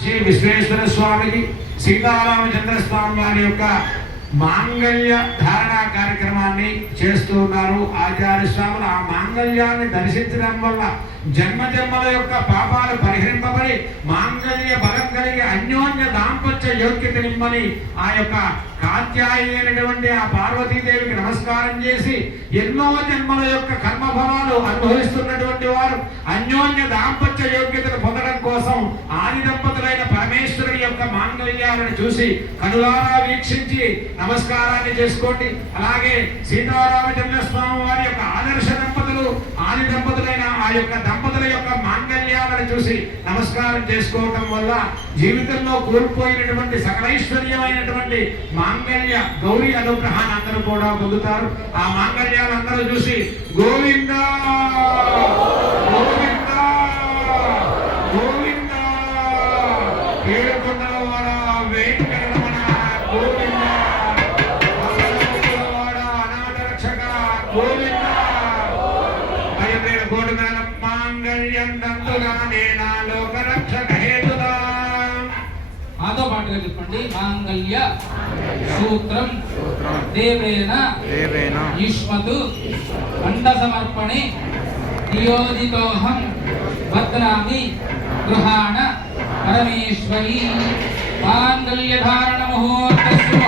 శ్రీ విశ్వేశ్వర స్వామికి సీతారామచంద్ర స్వామి వారి యొక్క మాంగళ్య ధారణ కార్యక్రమాన్ని చేస్తూ ఉన్నారు ఆచార్య స్వాములు. ఆ మాంగళ్యాన్ని దర్శించడం వల్ల జన్మజన్మల యొక్క పాపాలు పరిహరింపబడి మాంగళ్య బలం కలిగి అన్యోన్య దాంపత్య యోగ్యతనిమ్మని ఆ యొక్క కాత్యాయి అయినటువంటి ఆ పార్వతీదేవికి నమస్కారం చేసి ఎన్నో జన్మల యొక్క కర్మఫలాలు అనుభవిస్తున్నటువంటి వారు అన్యోన్య దాంపత్య యోగ్యతను పొందడం కోసం ఆది దంపతులైన పరమేశ్వరుడి యొక్క మాంగళ్యాలను చూసి కనులారా వీక్షించి నమస్కారాన్ని చేసుకోండి. అలాగే సీతారామచంద్ర స్వామి వారి యొక్క ఆదర్శ దంపతులు ఆది దంపతులైన ఆ యొక్క దంపతుల యొక్క మాంగళ్యాలను చూసి నమస్కారం చేసుకోవటం వల్ల జీవితంలో కోల్పోయినటువంటి సకలైశ్వర్యమైనటువంటి మాంగళ్య గౌరీ అనుగ్రహాన్ని అందరూ కూడా పొందుతారు. ఆ మాంగళ్యాలు అందరూ చూసి గోవింద గోవింద గోవింద ఏడుకొండలవాడ వెంకటరమణ గోవింద వాడ అనాథ రక్షక గోవింద భయమేడ గోడుమేళ మాంగళ్యం దంతుగానే నా లోక రక్షక హేతుదా. మాతో పాటుగా చెప్పండి. మాంగళ్య సూత్రం దేవేన యుష్మతు అండ సమర్పణే నియోజితోహం భద్రామి గృహాణ పరమేశ్వరీ. మాంగళ్య ధారణ ముహూర్తస్సు